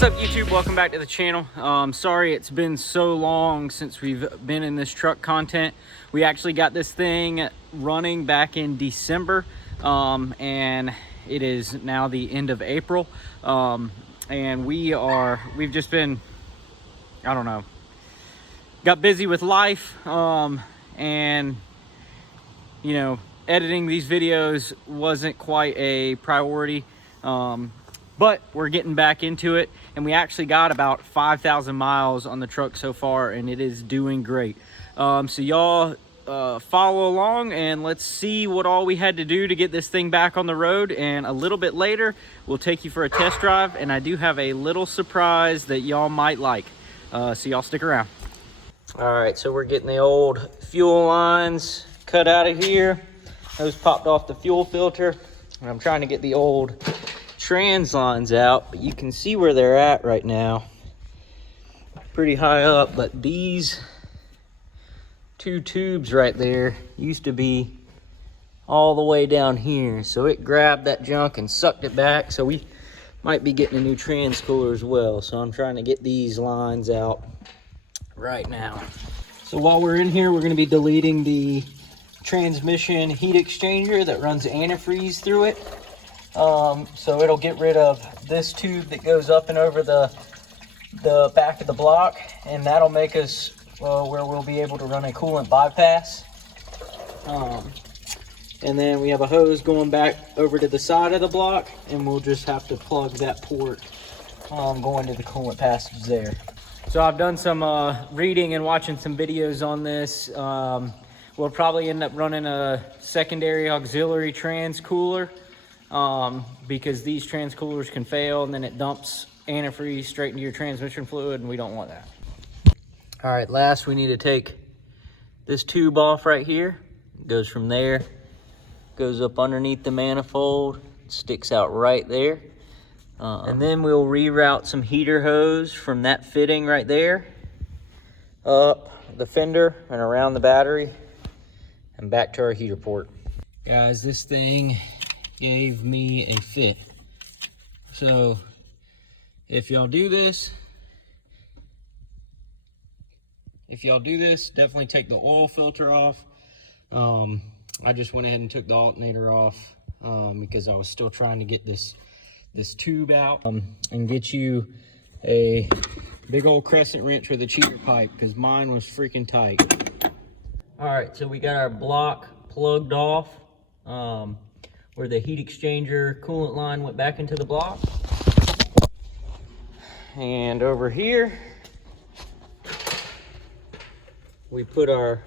What's up, YouTube? Welcome back to the channel. Sorry it's been so long since we've been in this truck content. We actually got this thing running back in December, and it is now the end of April, and we've just been, I don't know, got busy with life, and you know, editing these videos wasn't quite a priority, but we're getting back into it, and we actually got about 5,000 miles on the truck so far, and it is doing great. So y'all follow along, and let's see what all we had to do to get this thing back on the road. And a little bit later, we'll take you for a test drive, and I do have a little surprise that y'all might like. So y'all stick around. All right, so we're getting the old fuel lines cut out of here. Those popped off the fuel filter, and I'm trying to get the old trans lines out, but you can see where they're at right now. Pretty high up, but these two tubes right there used to be all the way down here, so it grabbed that junk and sucked it back. So we might be getting a new trans cooler as well, so I'm trying to get these lines out right now. So while we're in here, we're going to be deleting the transmission heat exchanger that runs antifreeze through it. So it'll get rid of this tube that goes up and over the back of the block, and that'll make us where we'll be able to run a coolant bypass. And then we have a hose going back over to the side of the block, and we'll just have to plug that port going to the coolant passage there. So I've done some reading and watching some videos on this. We'll probably end up running a secondary auxiliary trans cooler, because these trans coolers can fail, and then it dumps antifreeze straight into your transmission fluid, and we don't want that. All right, last we need to take this tube off right here. It goes from there, goes up underneath the manifold, sticks out right there. And then we'll reroute some heater hose from that fitting right there up the fender and around the battery and back to our heater port. Guys, this thing gave me a fit. So if y'all do this, definitely take the oil filter off. I just went ahead and took the alternator off because I was still trying to get this tube out, and get you a big old crescent wrench with a cheater pipe, because mine was freaking tight. All right, so we got our block plugged off, where the heat exchanger coolant line went back into the block. And over here, we put our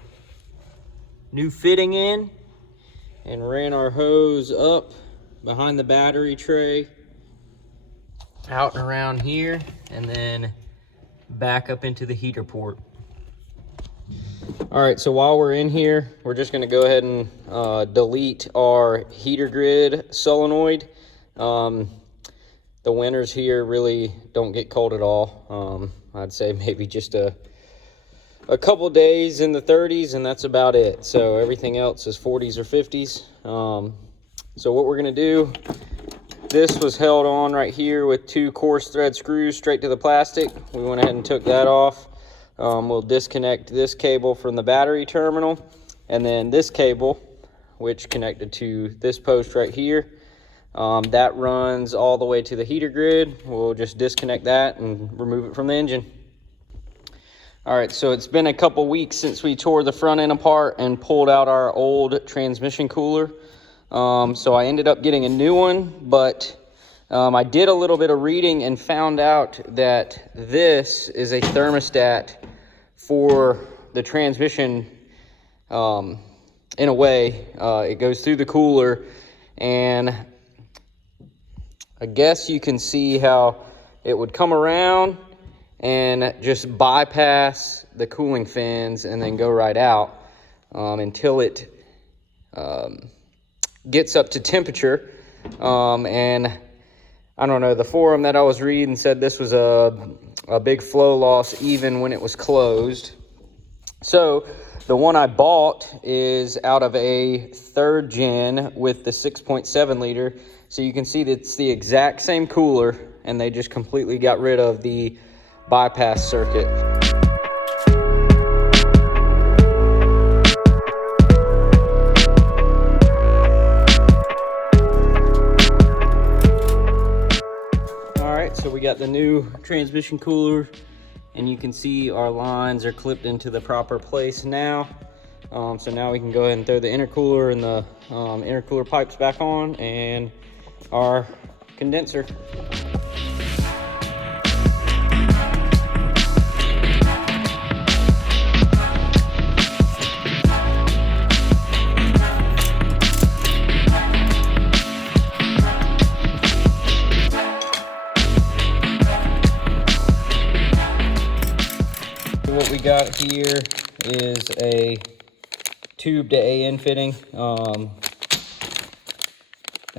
new fitting in and ran our hose up behind the battery tray, out and around here, and then back up into the heater port. All right, so while we're in here, we're just gonna go ahead and delete our heater grid solenoid. The winters here really don't get cold at all. I'd say maybe just a couple days in the 30s, and that's about it. So everything else is 40s or 50s. So what we're gonna do, this was held on right here with 2 coarse thread screws straight to the plastic. We went ahead and took that off. We'll disconnect this cable from the battery terminal, and then this cable, which connected to this post right here, that runs all the way to the heater grid. We'll just disconnect that and remove it from the engine. All right, so it's been a couple weeks since we tore the front end apart and pulled out our old transmission cooler. So I ended up getting a new one, but I did a little bit of reading and found out that this is a thermostat for the transmission. In a way, it goes through the cooler, and I guess you can see how it would come around and just bypass the cooling fins and then go right out until it gets up to temperature. And I don't know, the forum that I was reading said this was a big flow loss even when it was closed. So the one I bought is out of a 3rd gen with the 6.7 liter. So you can see that it's the exact same cooler, and they just completely got rid of the bypass circuit. So we got the new transmission cooler, and you can see our lines are clipped into the proper place now. So now we can go ahead and throw the intercooler and the intercooler pipes back on, and our condenser. What we got here is a tube to AN fitting, and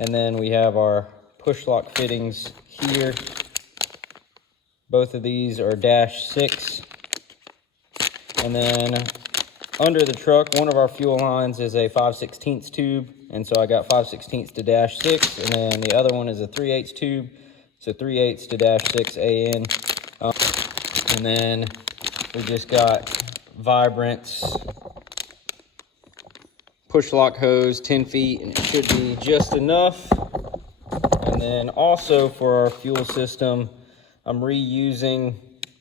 then we have our push lock fittings here. Both of these are -6, and then under the truck, one of our fuel lines is a 5/16 tube, and so I got 5/16 to -6, and then the other one is a 3/8 tube, so 3/8 to -6 AN, and then we just got Vibrant's push lock hose, 10 feet, and it should be just enough. And then also for our fuel system, I'm reusing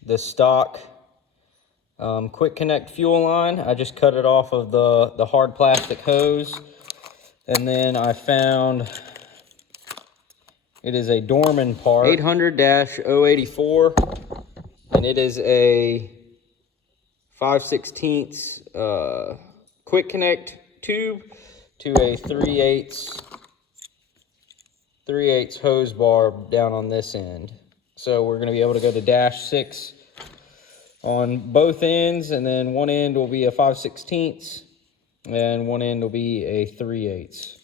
the stock quick connect fuel line. I just cut it off of the hard plastic hose. And then I found, it is a Dorman part, 800-084, and it is a 5/16 quick connect tube to a 3/8 hose bar down on this end. So we're going to be able to go to -6 on both ends, and then one end will be a 5/16 and one end will be a 3/8.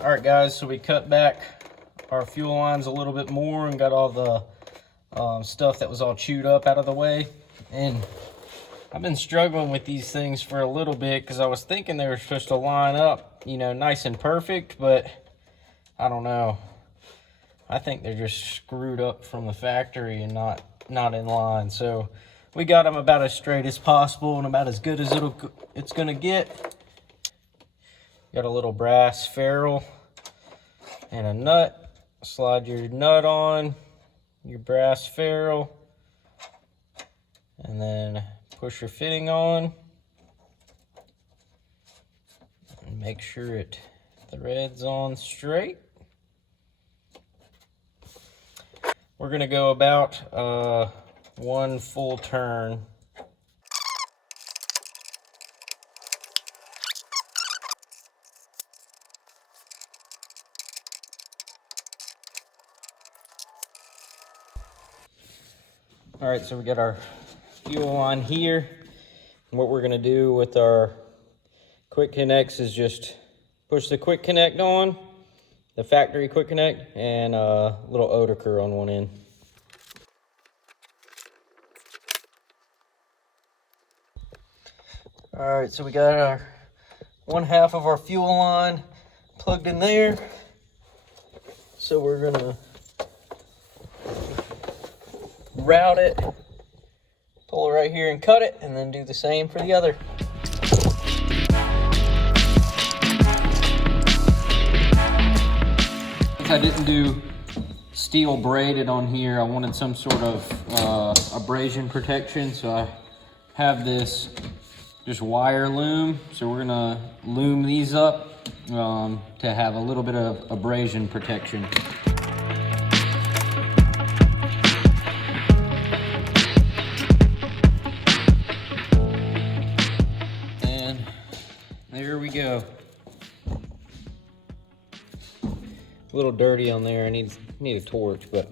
All right, guys, so we cut back our fuel lines a little bit more and got all the stuff that was all chewed up out of the way. And I've been struggling with these things for a little bit because I was thinking they were supposed to line up, you know, nice and perfect, but I don't know. I think they're just screwed up from the factory and not in line. So we got them about as straight as possible and about as good as it's gonna get. Got a little brass ferrule and a nut. Slide your nut on your brass ferrule, and then push your fitting on and make sure it threads on straight. We're gonna go about one full turn. All right, so we got our fuel line here. And what we're gonna do with our quick connects is just push the quick connect on, the factory quick connect, and a little Oetiker on one end. All right, so we got our one half of our fuel line plugged in there. So we're gonna route it, pull it right here and cut it, and then do the same for the other. I didn't do steel braided on here. I wanted some sort of abrasion protection, so I have this just wire loom. So we're gonna loom these up to have a little bit of abrasion protection. And there we go. A little dirty on there. I need a torch, but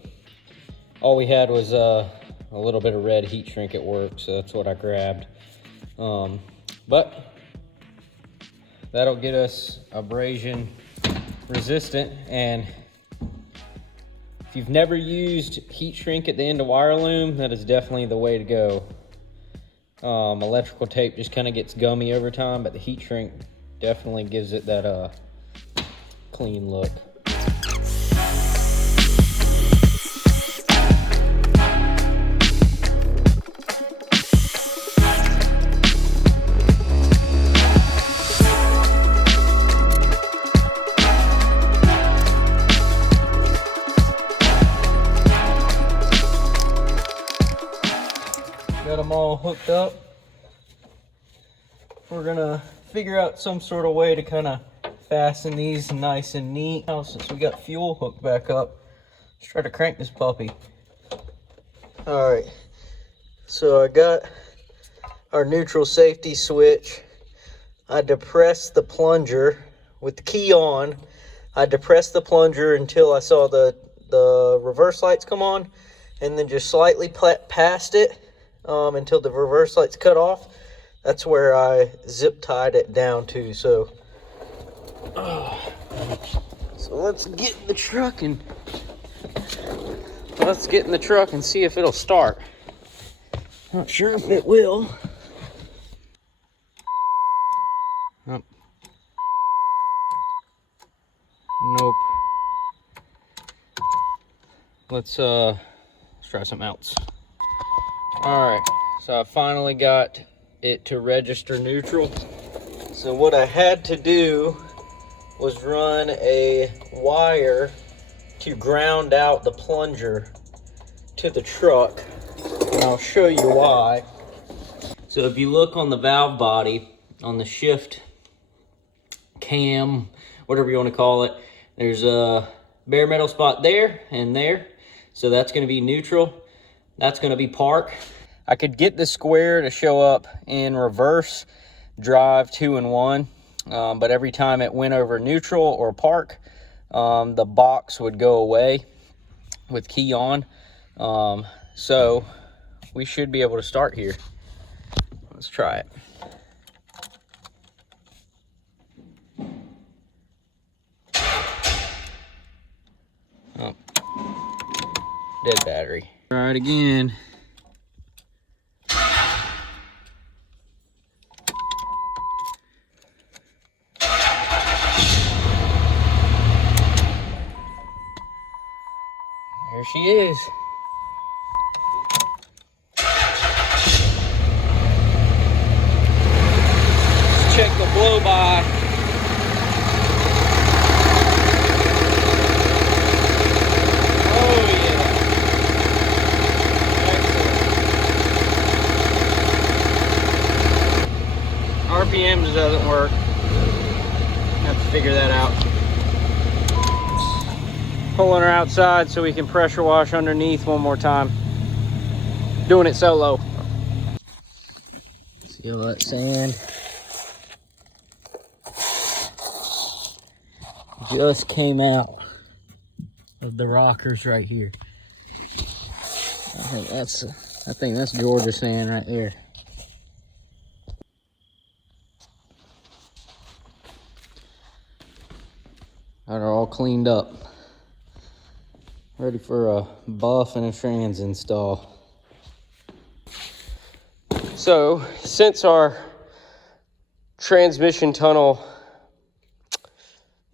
all we had was a little bit of red heat shrink at work, so that's what I grabbed. But that'll get us abrasion resistant. And if you've never used heat shrink at the end of wire loom, that is definitely the way to go. Electrical tape just kind of gets gummy over time, but the heat shrink definitely gives it that clean look. Got them all hooked up. We're gonna figure out some sort of way to kind of fasten these nice and neat. Now, since we got fuel hooked back up, let's try to crank this puppy. All right, so I got our neutral safety switch. I depressed the plunger with the key on. I depressed the plunger until I saw the reverse lights come on, and then just slightly past it until the reverse lights cut off. That's where I zip tied it down to. So let's get in the truck and see if it'll start. Not sure if it will. Oh. Nope. Let's try something else. All right, so I finally got it to register neutral. So what I had to do was run a wire to ground out the plunger to the truck, and I'll show you why. So if you look on the valve body, on the shift cam, whatever you want to call it, there's a bare metal spot there and there. So that's going to be neutral. That's going to be park. I could get the square to show up in reverse drive 2 and 1, but every time it went over neutral or park, the box would go away with key on. So we should be able to start here. Let's try it. Oh, dead battery. Try it again. There she is. Let's check the blow by. Oh yeah. Excellent. RPMs doesn't work. Have to figure that out. Pulling her outside so we can pressure wash underneath one more time. Doing it solo. See all that sand? Just came out of the rockers right here. I think that's Georgia sand right there. Got her all cleaned up. Ready for a buff and a trans install. So, since our transmission tunnel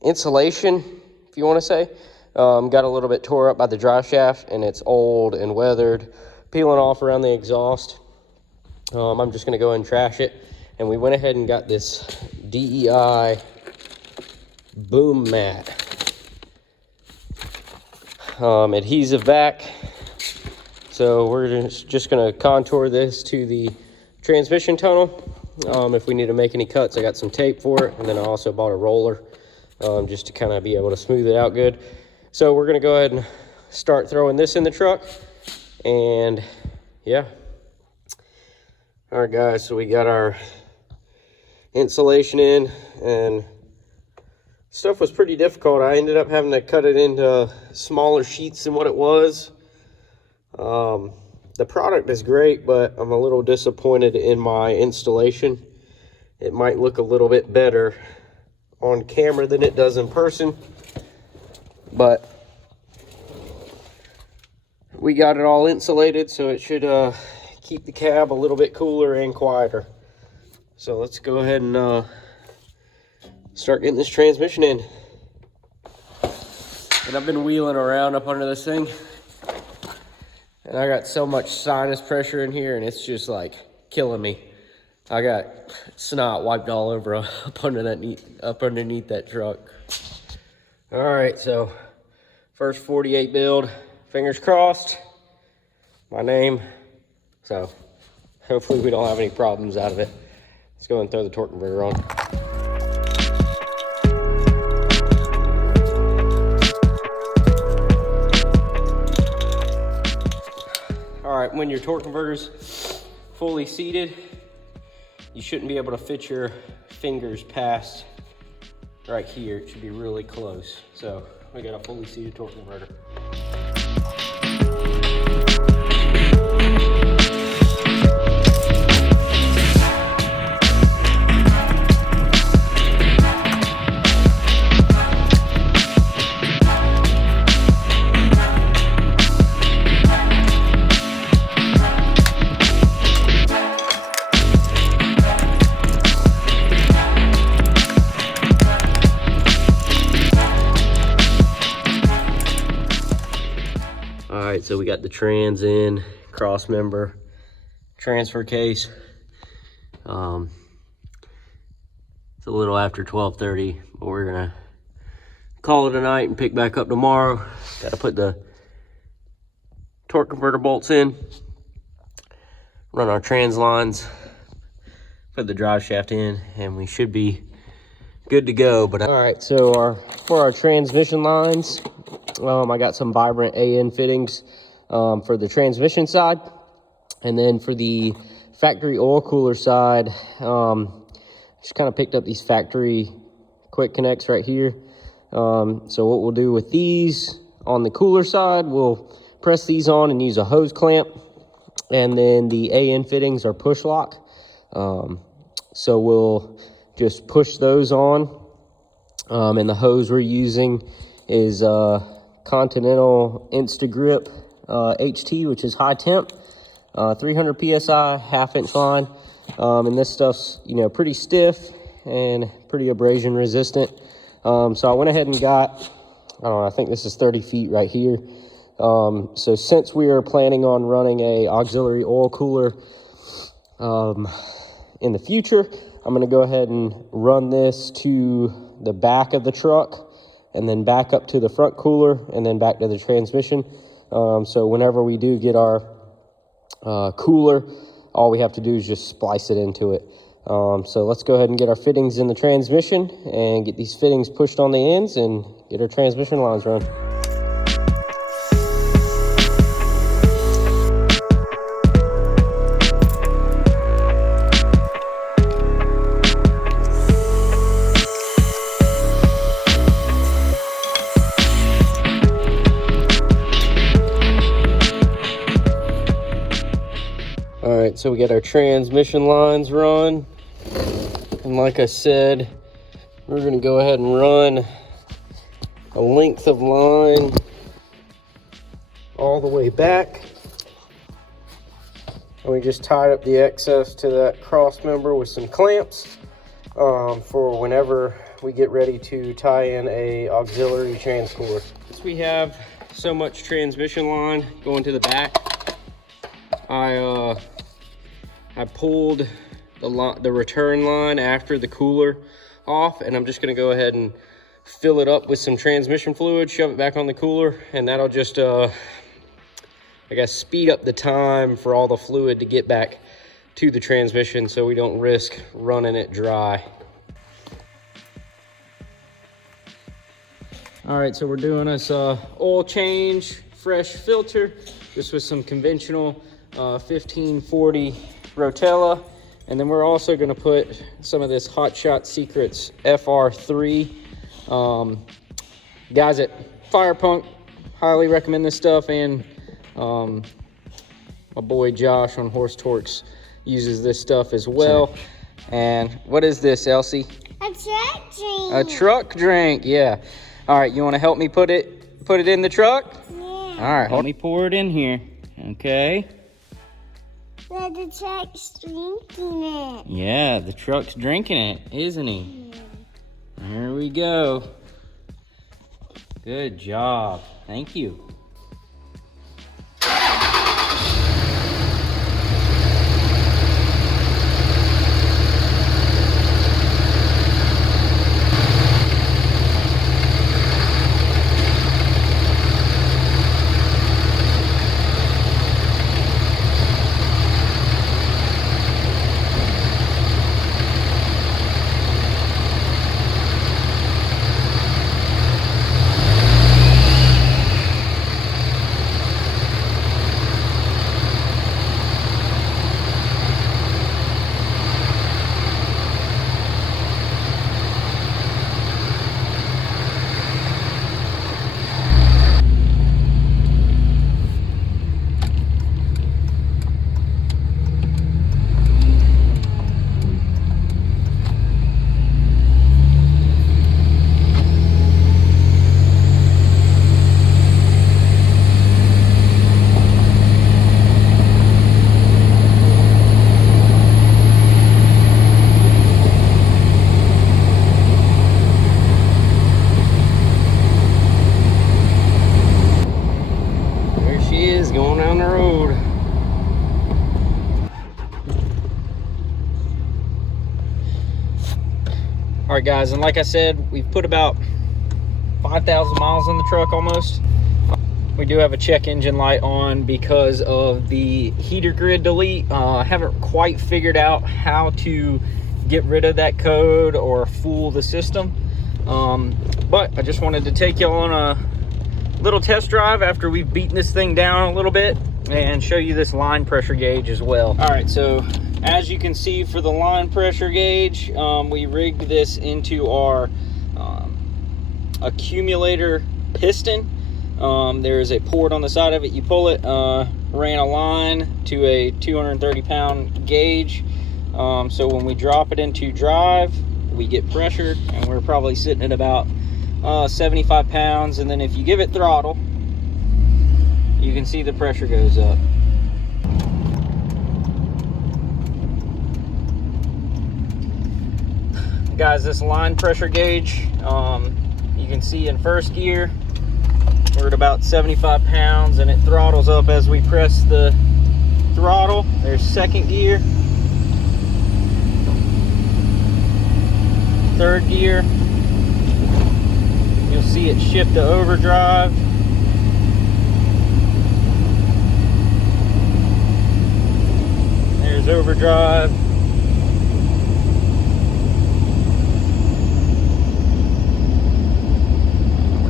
insulation, if you want to say, got a little bit tore up by the drive shaft, and it's old and weathered, peeling off around the exhaust, I'm just going to go ahead and trash it. And we went ahead and got this DEI boom mat. Adhesive vac. So we're just going to contour this to the transmission tunnel. If we need to make any cuts, I got some tape for it, and then I also bought a roller just to kind of be able to smooth it out good. So we're going to go ahead and start throwing this in the truck, and yeah. All right, guys, so we got our insulation in, and stuff was pretty difficult. I ended up having to cut it into smaller sheets than what it was. The product is great, but I'm a little disappointed in my installation. It might look a little bit better on camera than it does in person, but we got it all insulated, so it should keep the cab a little bit cooler and quieter. So let's go ahead and start getting this transmission in. And I've been wheeling around up under this thing, and I got so much sinus pressure in here, and it's just like killing me. I got snot wiped all over up underneath that truck. All right, so first 48 build, fingers crossed. My name. So Hopefully we don't have any problems out of it. Let's go and throw the torque converter on. All right, when your torque converter's fully seated, you shouldn't be able to fit your fingers past right here. It should be really close. So we got a fully seated torque converter. All right, so we got the trans in, cross member, transfer case. It's a little after 12:30, but we're gonna call it a night and pick back up tomorrow. Got to put the torque converter bolts in, run our trans lines, put the drive shaft in, and we should be good to go. But all right, so for our transmission lines, I got some Vibrant AN fittings for the transmission side, and then for the factory oil cooler side, just kind of picked up these factory quick connects right here. So what we'll do with these on the cooler side, we'll press these on and use a hose clamp, and then the AN fittings are push lock. So we'll just push those on, and the hose we're using is Continental Instagrip HT, which is high temp, 300 PSI, half-inch line. And this stuff's, pretty stiff and pretty abrasion resistant. So I went ahead and got, I think this is 30 feet right here. So since we are planning on running a auxiliary oil cooler in the future, I'm gonna go ahead and run this to the back of the truck, and then back up to the front cooler, and then back to the transmission. So whenever we do get our cooler, all we have to do is just splice it into it. So let's go ahead and get our fittings in the transmission and get these fittings pushed on the ends and get our transmission lines run. All right, so we got our transmission lines run, and like I said, we're gonna go ahead and run a length of line all the way back, and we just tied up the excess to that cross member with some clamps for whenever we get ready to tie in a auxiliary trans cooler. Since we have so much transmission line going to the back, I pulled the return line after the cooler off, and I'm just gonna go ahead and fill it up with some transmission fluid, shove it back on the cooler, and that'll just, I guess, speed up the time for all the fluid to get back to the transmission so we don't risk running it dry. All right, so we're doing this oil change, fresh filter, just with some conventional 1540 Rotella, and then we're also going to put some of this Hot Shot Secrets FR3. Guys at Fire Punk highly recommend this stuff, and my boy Josh on Horse Torques uses this stuff as well. And what is this, Elsie? A truck drink. A truck drink, yeah. All right, you want to help me put it in the truck? Yeah. All right, let me pour it in here. Okay. But the truck's drinking it. Yeah, the truck's drinking it, isn't he? Yeah. Here we go. Good job. Thank you. down the road. All right, guys, and like I said, we've put about 5,000 miles on the truck almost. We do have a check engine light on because of the heater grid delete. I haven't quite figured out how to get rid of that code or fool the system. But I just wanted to take y'all on a little test drive after we've beaten this thing down a little bit and show you this line pressure gauge as well. All right, so as you can see for the line pressure gauge, we rigged this into our accumulator piston. There's a port on the side of it. You pull it, ran a line to a 230 pound gauge. So when we drop it into drive, we get pressure, and we're probably sitting at about 75 pounds. And then if you give it throttle, you can see the pressure goes up. Guys, this line pressure gauge, you can see in first gear, we're at about 75 pounds, and it throttles up as we press the throttle. There's second gear, third gear. You'll see it shift to overdrive. There's overdrive.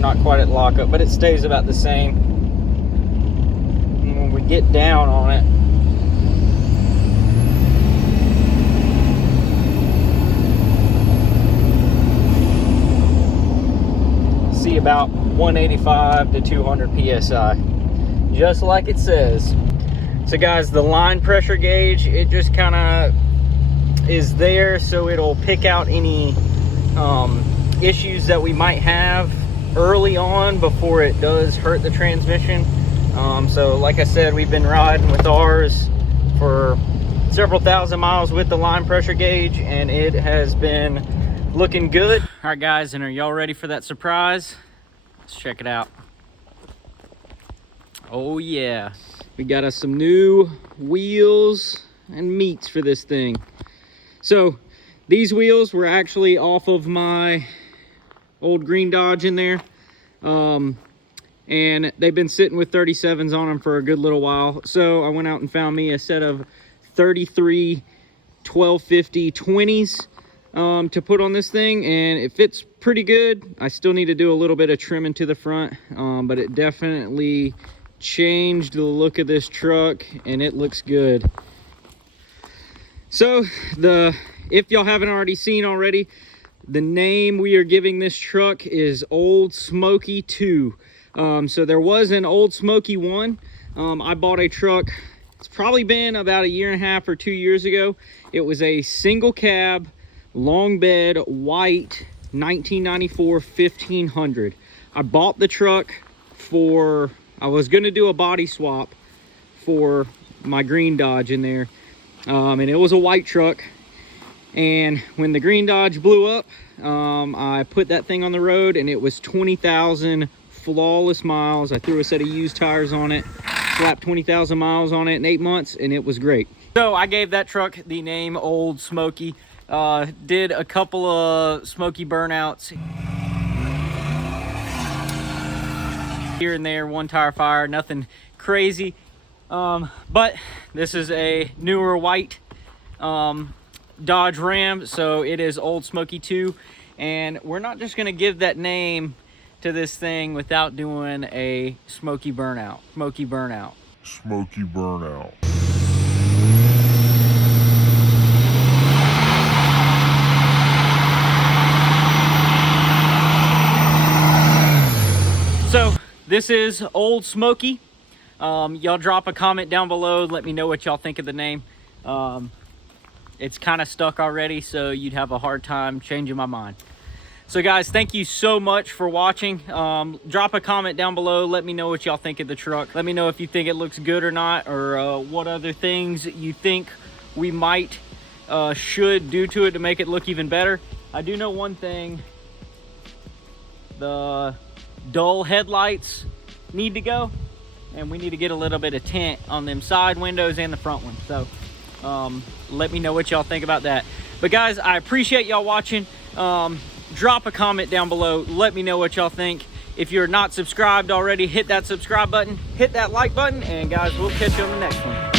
Not quite at lockup, but it stays about the same. And when we get down on it, see about 185 to 200 psi, just like it says. So guys, the line pressure gauge, it just kind of is there so it'll pick out any issues that we might have early on before it does hurt the transmission. So like I said, we've been riding with ours for several thousand miles with the line pressure gauge, and it has been looking good. All right, guys, and are y'all ready for that surprise? Let's check it out. Oh yeah, we got us some new wheels and meats for this thing. So these wheels were actually off of my old green Dodge in there, and they've been sitting with 37s on them for a good little while. So I went out and found me a set of 33 1250 20s to put on this thing, and it fits pretty good. I still need to do a little bit of trimming to the front, but it definitely changed the look of this truck, and it looks good. So if y'all haven't already seen already, the name we are giving this truck is Old Smoky 2. So there was an Old Smoky 1. I bought a truck, it's probably been about 1.5 or 2 years ago. It was a single cab, long bed, white, 1994 1500. I bought the truck I was gonna do a body swap for my green Dodge in there. And it was a white truck. And when the green Dodge blew up, I put that thing on the road, and it was 20,000 flawless miles. I threw a set of used tires on it, slapped 20,000 miles on it in 8 months, and it was great. So I gave that truck the name Old Smoky. Did a couple of smoky burnouts here and there, one tire fire, nothing crazy. But this is a newer white Dodge Ram, so it is Old Smoky 2, and we're not just going to give that name to this thing without doing a smoky burnout. Smoky burnout. Smoky burnout. So this is Old Smoky. Y'all drop a comment down below, let me know what y'all think of the name. It's kind of stuck already, so you'd have a hard time changing my mind. So guys, thank you so much for watching. Drop a comment down below, let me know what y'all think of the truck. Let me know if you think it looks good or not, or what other things you think we might should do to it to make it look even better. I do know one thing: the dull headlights need to go. and we need to get a little bit of tint on them side windows and the front one. So let me know what y'all think about that. But guys, I appreciate y'all watching. Drop a comment down below. Let me know what y'all think. If you're not subscribed already, hit that subscribe button, hit that like button, and guys, we'll catch you on the next one.